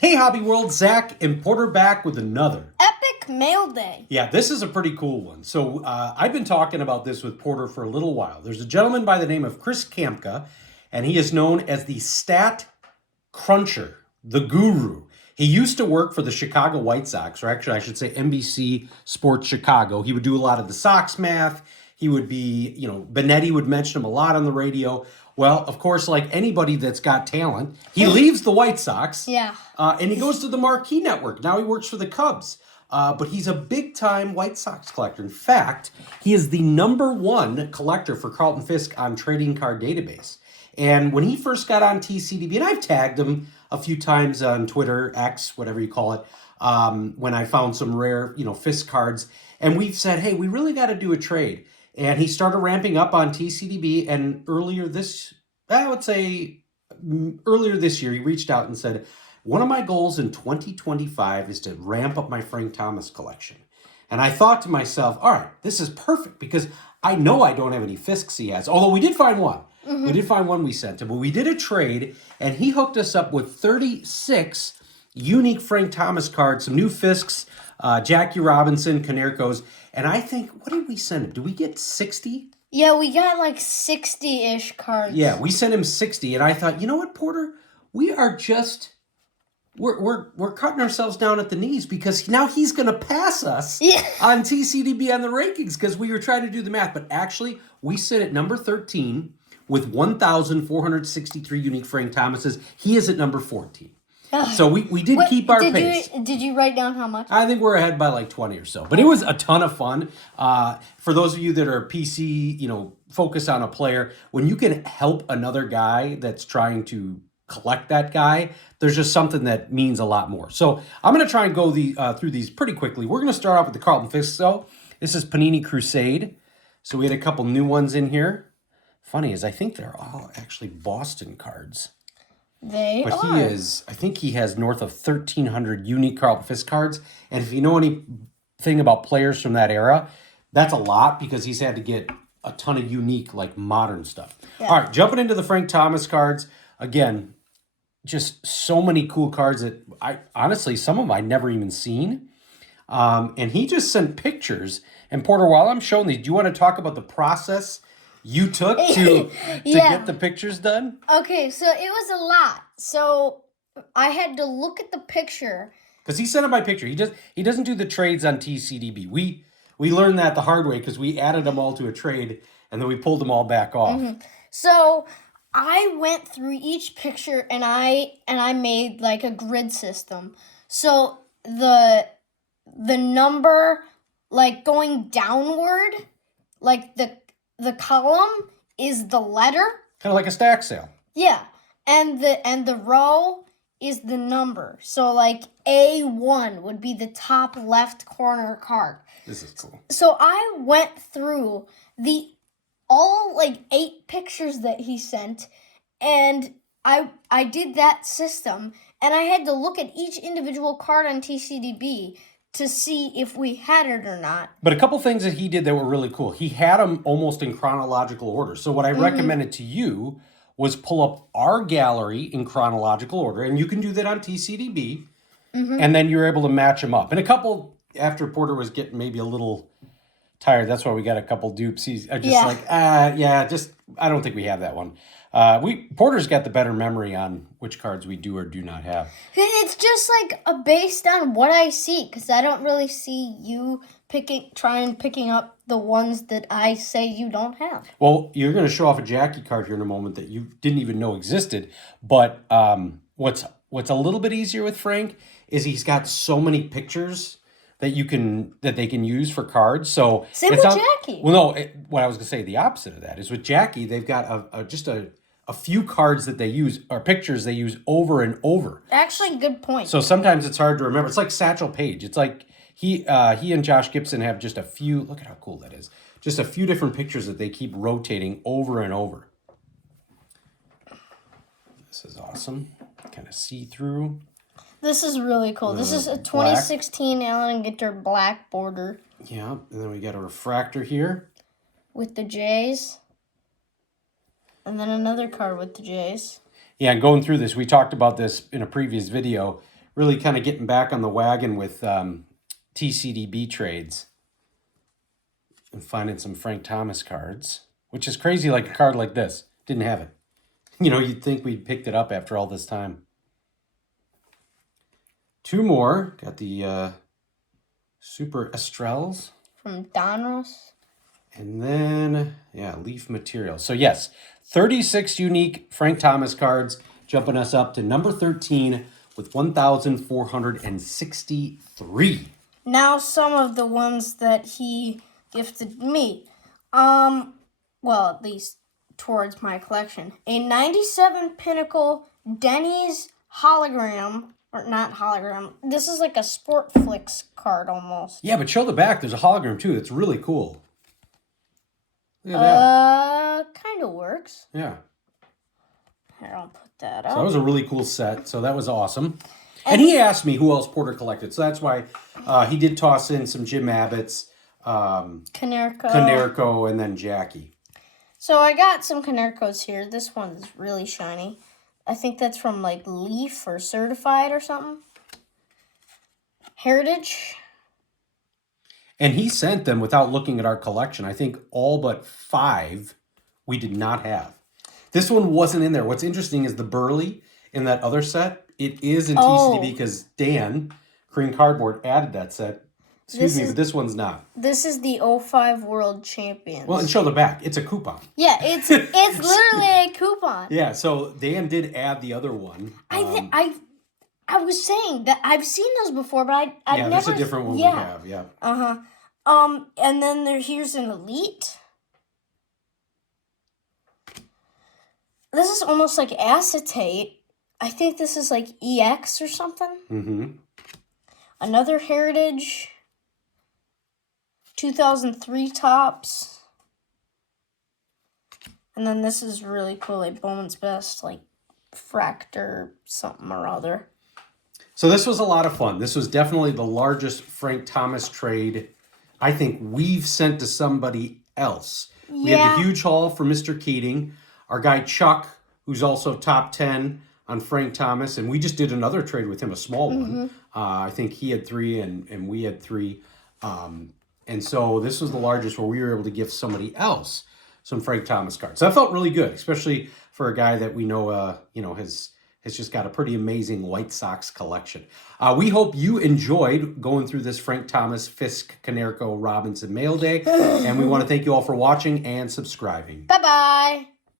Hey Hobby World, Zach and Porter back with another Epic Mail Day. Yeah, this is a pretty cool one. So I've been talking about this with Porter for a little while. There's a gentleman by the name of Chris Kamka, and he is known as the Stat Cruncher, the guru. He used to work for the Chicago White Sox, or actually I should say NBC Sports Chicago. He would do a lot of the Sox math. He would be, Benetti would mention him a lot on the radio. Well, of course, like anybody that's got talent, he leaves the White Sox. Yeah. And he goes to the Marquee Network. Now he works for the Cubs. But he's a big-time White Sox collector. In fact, he is the #1 collector for Carlton Fisk on Trading Card Database. And when he first got on TCDB, and I've tagged him a few times on Twitter, X, whatever you call it, when I found some rare, Fisk cards. And we've said, hey, we really got to do a trade. And he started ramping up on TCDB. And earlier this year, he reached out and said, one of my goals in 2025 is to ramp up my Frank Thomas collection. And I thought to myself, all right, this is perfect because I know I don't have any Fisks he has. Although we did find one. Mm-hmm. We did find one we sent him. But we did a trade, and he hooked us up with 36 unique Frank Thomas cards, some new Fisks, Jackie Robinson, Canercos. And I think, what did we send him? Did we get 60? Yeah, we got like 60-ish cards. Yeah, we sent him 60. And I thought, you know what, Porter? We are just... We're cutting ourselves down at the knees because now he's going to pass us on TCDB on the rankings because we were trying to do the math. But actually, we sit at number 13 with 1,463 unique Frank Thomases. He is at number 14. So we did keep our pace. Did you write down how much? I think we're ahead by like 20 or so. But it was a ton of fun. For those of you that are PC, focused on a player, when you can help another guy that's trying to collect that guy, there's just something that means a lot more. So I'm going to try and go through these pretty quickly. We're going to start off with the Carlton Fisk, though. This is Panini Crusade. So we had a couple new ones in here. Funny is I think they're all actually Boston cards. They are. I think he has north of 1,300 unique Carlton Fisk cards. And if you know anything about players from that era, that's a lot because he's had to get a ton of unique, like modern stuff. Yeah. All right, jumping into the Frank Thomas cards. Again, just so many cool cards that some of them I'd never even seen. And he just sent pictures. And Porter, while I'm showing these, do you want to talk about the process you took to get the pictures done? Okay, so it was a lot. So I had to look at the picture. Because he sent it by picture. He doesn't do the trades on TCDB. We learned that the hard way because we added them all to a trade and then we pulled them all back off. Mm-hmm. So I went through each picture and I made like a grid system. So the number like going downward, like the column is the letter. Kind of like a stack sale. Yeah. And the row is the number. So like A1 would be the top left corner card. This is cool. So I went through all like 8 pictures that he sent, and I did that system, and I had to look at each individual card on TCDB to see if we had it or not. But a couple things that he did that were really cool. He had them almost in chronological order. So what I recommended to you was pull up our gallery in chronological order, and you can do that on TCDB, and then you're able to match them up. And a couple, after Porter was getting maybe a little tired, that's why we got a couple dupes. He's just I don't think we have that one. Porter's got the better memory on which cards we do or do not have. It's just like based on what I see, because I don't really see you picking up the ones that I say you don't have. Well, you're going to show off a Jackie card here in a moment that you didn't even know existed. But what's a little bit easier with Frank is he's got so many pictures that they can use for cards. So same with Jackie. Well, no, what I was going to say, the opposite of that is with Jackie, they've got just a few cards that they use, or pictures they use over and over. Actually, good point. So sometimes it's hard to remember. It's like Satchel Paige. It's like he and Josh Gibson have just a few, look at how cool that is, just a few different pictures that they keep rotating over and over. This is awesome. Kind of see-through. This is really cool. This is a 2016 Allen & Gitter black border. Yeah, and then we got a refractor here. With the Jays. And then another card with the Jays. Yeah, and going through this, we talked about this in a previous video. really kind of getting back on the wagon with TCDB trades and finding some Frank Thomas cards, which is crazy. Like a card like this, didn't have it. You'd think we'd picked it up after all this time. Two more. Got the Super Estrells. From Donruss. And then, Leaf Material. So, yes, 36 unique Frank Thomas cards, jumping us up to number 13 with 1,463. Now some of the ones that he gifted me. Well, at least towards my collection. A 97 Pinnacle Denny's hologram. Or not hologram. This is like a Sport Flicks card almost. Yeah, but show the back. There's a hologram, too. It's really cool. Look at that. Kind of works. Yeah. Here, I'll put that up. So that was a really cool set. So that was awesome. And he asked me who else Porter collected. So that's why he did toss in some Jim Abbott's, Canerco, and then Jackie. So I got some Canercos here. This one's really shiny. I think that's from like Leaf or Certified or something. Heritage. And he sent them without looking at our collection. I think all but 5 we did not have. This one wasn't in there. What's interesting is the Burley in that other set. It is in TCDB because Dan, Green Cardboard, added that set. But this one's not. This is the 05 World Champions. Well, and show the back. It's a coupon. Yeah, it's literally a coupon. Yeah, so Dan did add the other one. I was saying that I've seen those before, but I've never... Yeah, there's a different one we have, yeah. And then here's an Elite. This is almost like acetate. I think this is like EX or something. Mm-hmm. Another Heritage. 2003 tops. And then this is really cool, like Bowman's Best, like Fractor something or other. So this was a lot of fun. This was definitely the largest Frank Thomas trade I think we've sent to somebody else. We had the huge haul for Mr. Keating. Our guy Chuck, who's also top 10 on Frank Thomas, and we just did another trade with him, a small one. I think he had 3 and we had 3. And so this was the largest where we were able to give somebody else some Frank Thomas cards. So that felt really good, especially for a guy that we know, has just got a pretty amazing White Sox collection. We hope you enjoyed going through this Frank Thomas, Fisk, Canerco, Robinson Mail Day. And we want to thank you all for watching and subscribing. Bye-bye.